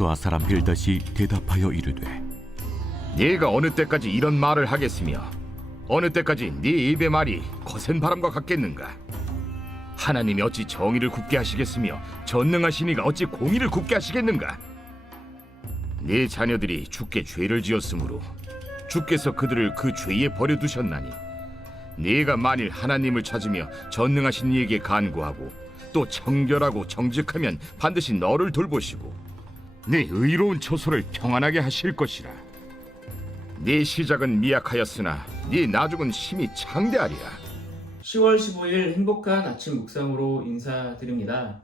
수아 사람 빌닷이 대답하여 이르되 네가 어느 때까지 이런 말을 하겠으며 어느 때까지 네 입의 말이 거센 바람과 같겠는가? 하나님이 어찌 정의를 굽게 하시겠으며 전능하신 이가 어찌 공의를 굽게 하시겠는가? 네 자녀들이 주께 죄를 지었으므로 주께서 그들을 그 죄에 버려두셨나니 네가 만일 하나님을 찾으며 전능하신 이에게 간구하고 또 청결하고 정직하면 반드시 너를 돌보시고 네 의로운 처소를 평안하게 하실 것이라. 네 시작은 미약하였으나 네 나중은 심히 창대하리라. 10월 15일 행복한 아침 묵상으로 인사드립니다.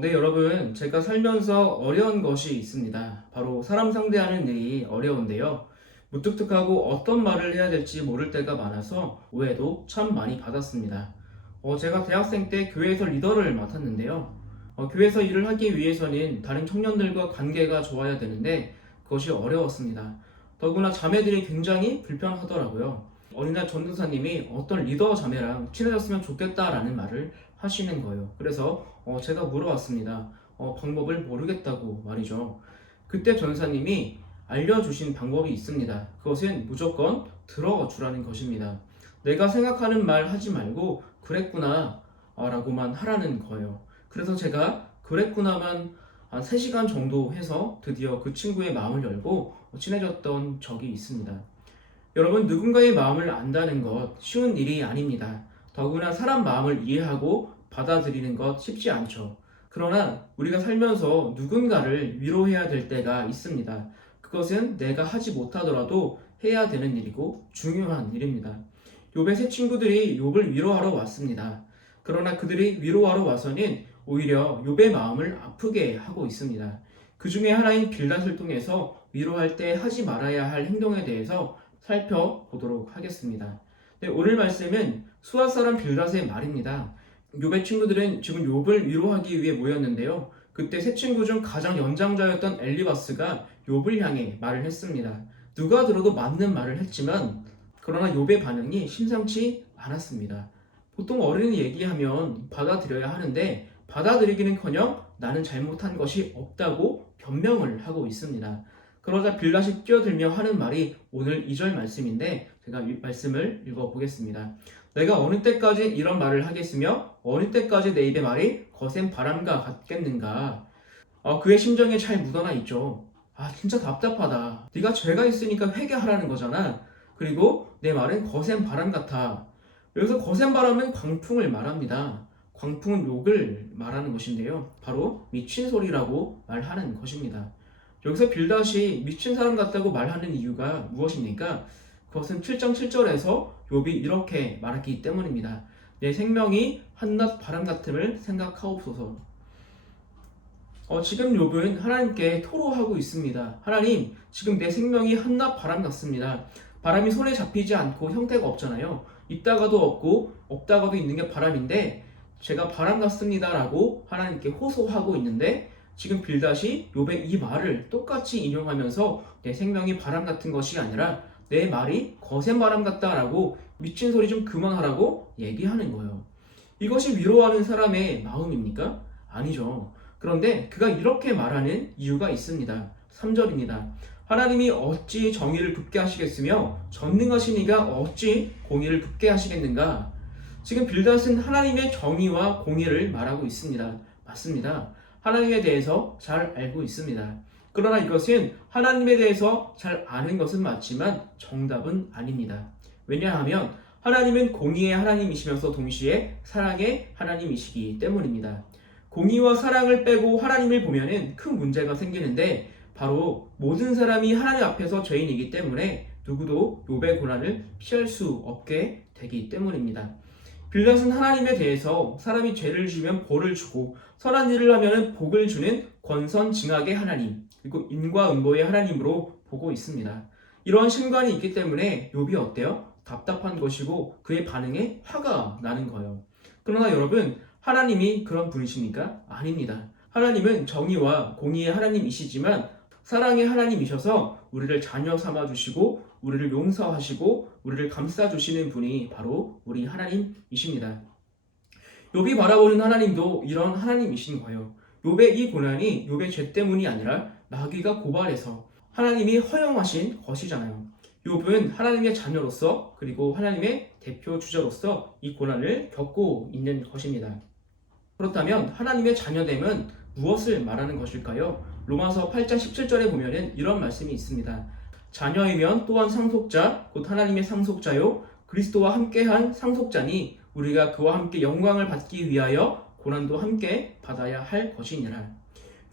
네, 여러분, 제가 살면서 어려운 것이 있습니다. 바로 사람 상대하는 일이 어려운데요. 무뚝뚝하고 어떤 말을 해야 될지 모를 때가 많아서 오해도 참 많이 받았습니다. 제가 대학생 때 교회에서 리더를 맡았는데요. 교회에서 일을 하기 위해서는 다른 청년들과 관계가 좋아야 되는데 그것이 어려웠습니다. 더구나 자매들이 굉장히 불편하더라고요. 어느 날 전도사님이 어떤 리더 자매랑 친해졌으면 좋겠다라는 말을 하시는 거예요. 그래서 제가 물어봤습니다. 방법을 모르겠다고 말이죠. 그때 전도사님이 알려주신 방법이 있습니다. 그것은 무조건 들어주라는 것입니다. 내가 생각하는 말 하지 말고 그랬구나 라고만 하라는 거예요. 그래서 제가 그랬구나만 한 3시간 정도 해서 드디어 그 친구의 마음을 열고 친해졌던 적이 있습니다. 여러분, 누군가의 마음을 안다는 것 쉬운 일이 아닙니다. 더구나 사람 마음을 이해하고 받아들이는 것 쉽지 않죠. 그러나 우리가 살면서 누군가를 위로해야 될 때가 있습니다. 그것은 내가 하지 못하더라도 해야 되는 일이고 중요한 일입니다. 욥의 세 친구들이 욥을 위로하러 왔습니다. 그러나 그들이 위로하러 와서는 오히려 욥의 마음을 아프게 하고 있습니다. 그 중에 하나인 빌닷을 통해서 위로할 때 하지 말아야 할 행동에 대해서 살펴보도록 하겠습니다. 네, 오늘 말씀은 수아 사람 빌닷의 말입니다. 욥의 친구들은 지금 욥을 위로하기 위해 모였는데요. 그때 세 친구 중 가장 연장자였던 엘리바스가 욥을 향해 말을 했습니다. 누가 들어도 맞는 말을 했지만 그러나 욥의 반응이 심상치 않았습니다. 보통 어른이 얘기하면 받아들여야 하는데 받아들이기는커녕 나는 잘못한 것이 없다고 변명을 하고 있습니다. 그러자 빌닷이 뛰어들며 하는 말이 오늘 2절 말씀인데 제가 이 말씀을 읽어보겠습니다. 내가 어느 때까지 이런 말을 하겠으며 어느 때까지 내 입의 말이 거센 바람과 같겠는가. 그의 심정에 잘 묻어나 있죠. 진짜 답답하다. 네가 죄가 있으니까 회개하라는 거잖아. 그리고 내 말은 거센 바람 같아. 여기서 거센 바람은 광풍을 말합니다. 광풍은 욕을 말하는 것인데요. 바로 미친 소리라고 말하는 것입니다. 여기서 빌닷이 미친 사람 같다고 말하는 이유가 무엇입니까? 그것은 7장 7절에서 욥이 이렇게 말했기 때문입니다. 내 생명이 한낮 바람 같음을 생각하옵소서. 지금 욥은 하나님께 토로하고 있습니다. 하나님, 지금 내 생명이 한낮 바람 같습니다. 바람이 손에 잡히지 않고 형태가 없잖아요. 있다가도 없고 없다가도 있는 게 바람인데 제가 바람 같습니다 라고 하나님께 호소하고 있는데 지금 빌닷이 욥의 이 말을 똑같이 인용하면서 내 생명이 바람 같은 것이 아니라 내 말이 거센 바람 같다라고 미친 소리 좀 그만하라고 얘기하는 거예요. 이것이 위로하는 사람의 마음입니까? 아니죠. 그런데 그가 이렇게 말하는 이유가 있습니다. 3절입니다. 하나님이 어찌 정의를 굽게 하시겠으며 전능하신 이가 어찌 공의를 굽게 하시겠는가? 지금 빌닷은 하나님의 정의와 공의를 말하고 있습니다. 맞습니다. 하나님에 대해서 잘 알고 있습니다. 그러나 이것은 하나님에 대해서 잘 아는 것은 맞지만 정답은 아닙니다. 왜냐하면 하나님은 공의의 하나님이시면서 동시에 사랑의 하나님이시기 때문입니다. 공의와 사랑을 빼고 하나님을 보면은 큰 문제가 생기는데 바로 모든 사람이 하나님 앞에서 죄인이기 때문에 누구도 욥의 고난을 피할 수 없게 되기 때문입니다. 빌닷은 하나님에 대해서 사람이 죄를 지으면 벌을 주고 선한 일을 하면 복을 주는 권선징악의 하나님 그리고 인과 음보의 하나님으로 보고 있습니다. 이러한 신관이 있기 때문에 욥이 어때요? 답답한 것이고 그의 반응에 화가 나는 거예요. 그러나 여러분, 하나님이 그런 분이십니까? 아닙니다. 하나님은 정의와 공의의 하나님이시지만 사랑의 하나님이셔서 우리를 자녀 삼아주시고 우리를 용서하시고 우리를 감싸주시는 분이 바로 우리 하나님이십니다. 욥이 바라보는 하나님도 이런 하나님이신 거예요. 욥의 이 고난이 욥의 죄 때문이 아니라 마귀가 고발해서 하나님이 허용하신 것이잖아요. 욥은 하나님의 자녀로서 그리고 하나님의 대표 주자로서 이 고난을 겪고 있는 것입니다. 그렇다면 하나님의 자녀됨은 무엇을 말하는 것일까요? 로마서 8장 17절에 보면은 이런 말씀이 있습니다. 자녀이면 또한 상속자, 곧 하나님의 상속자요 그리스도와 함께한 상속자니 우리가 그와 함께 영광을 받기 위하여 고난도 함께 받아야 할 것이니라.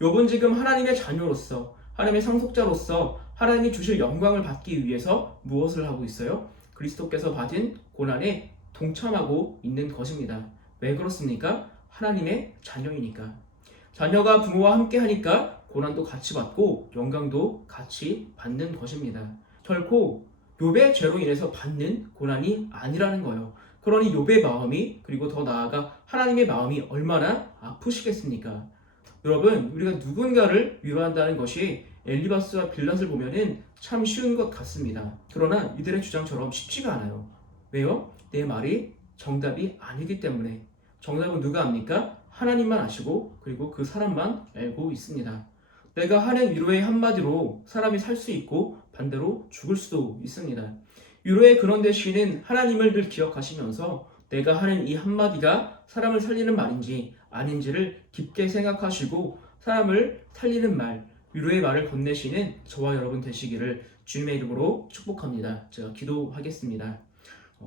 욥은 지금 하나님의 자녀로서 하나님의 상속자로서 하나님이 주실 영광을 받기 위해서 무엇을 하고 있어요? 그리스도께서 받은 고난에 동참하고 있는 것입니다. 왜 그렇습니까? 하나님의 자녀이니까. 자녀가 부모와 함께 하니까 고난도 같이 받고 영광도 같이 받는 것입니다. 결코 욥의 죄로 인해서 받는 고난이 아니라는 거예요. 그러니 욥의 마음이 그리고 더 나아가 하나님의 마음이 얼마나 아프시겠습니까? 여러분, 우리가 누군가를 위로한다는 것이 엘리바스와 빌닷을 보면은 참 쉬운 것 같습니다. 그러나 이들의 주장처럼 쉽지가 않아요. 왜요? 내 말이 정답이 아니기 때문에. 정답은 누가 압니까? 하나님만 아시고 그리고 그 사람만 알고 있습니다. 내가 하는 위로의 한마디로 사람이 살 수 있고 반대로 죽을 수도 있습니다. 위로의 근원 되시는 하나님을 늘 기억하시면서 내가 하는 이 한마디가 사람을 살리는 말인지 아닌지를 깊게 생각하시고 사람을 살리는 말, 위로의 말을 건네시는 저와 여러분 되시기를 주님의 이름으로 축복합니다. 제가 기도하겠습니다.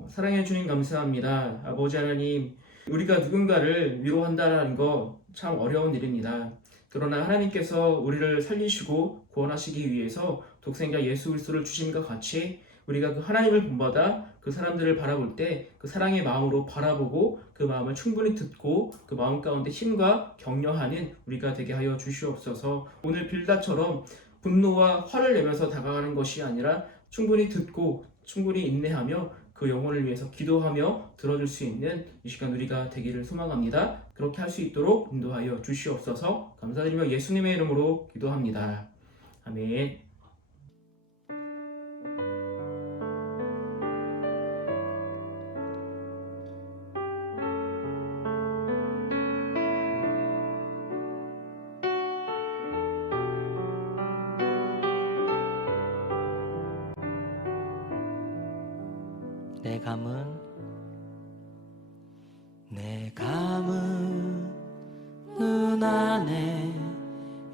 사랑해 주님 감사합니다. 아버지 하나님, 우리가 누군가를 위로한다는 거 참 어려운 일입니다. 그러나 하나님께서 우리를 살리시고 구원하시기 위해서 독생자 예수 그리스도를 주심과 같이 우리가 그 하나님을 본받아 그 사람들을 바라볼 때 그 사랑의 마음으로 바라보고 그 마음을 충분히 듣고 그 마음 가운데 힘과 격려하는 우리가 되게 하여 주시옵소서. 오늘 빌닷처럼 분노와 화를 내면서 다가가는 것이 아니라 충분히 듣고 충분히 인내하며 그 영혼을 위해서 기도하며 들어줄 수 있는 이 시간 우리가 되기를 소망합니다. 그렇게 할 수 있도록 인도하여 주시옵소서. 감사드리며 예수님의 이름으로 기도합니다. 아멘. 내 감은 눈 안에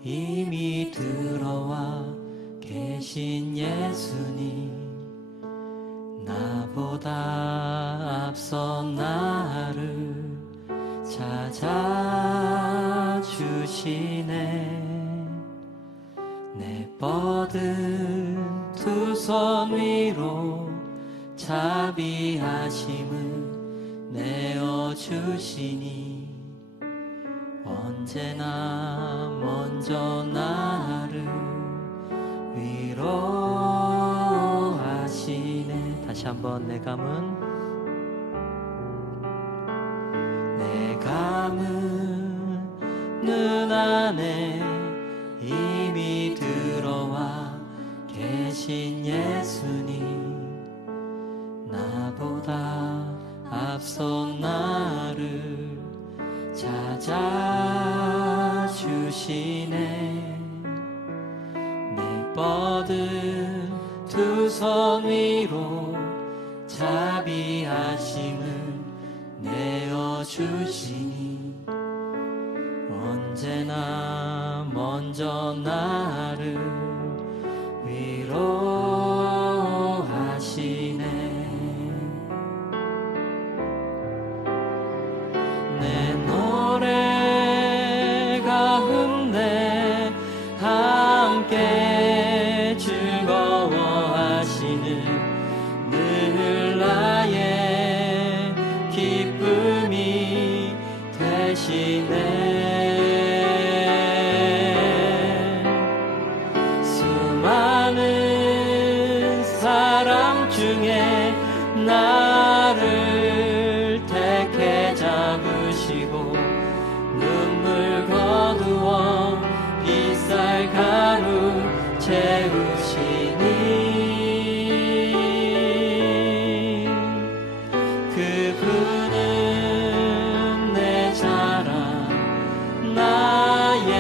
이미 들어와 계신 예수님, 나보다 앞서 나를 찾아주시네. 내 뻗은 두 손 위로 자비하심을 내어주시니 언제나 먼저 나를 위로하시네. 다시 한번 내 감은 눈 안에 이미 들어와 계신 예수님, 나보다 앞서 나를 찾아주시네. 내 뻗은 두 손 위로 자비하심을 내어주시니 언제나 먼저 나를 위로하시네. 내 노래가 흠내 함께 즐거워하시는 늘 나의 기쁨이 되시네. 수많은 사람 중에 나를 택해 잡으시고 눈물 거두어 빗살 가루 채우시니 그분은 내 자랑 나의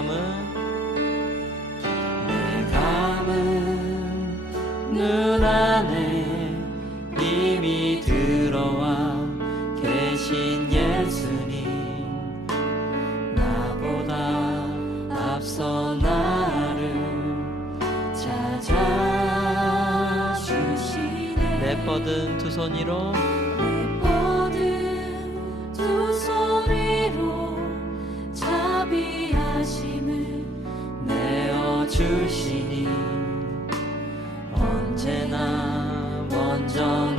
감은 내 감은 눈 안에 이미 들어와 계신 예수님 나보다 앞서 나를 찾아주시네 내 뻗은 두 손 위로 두 손 위로 자비하심을 내어주시니 언제나 먼저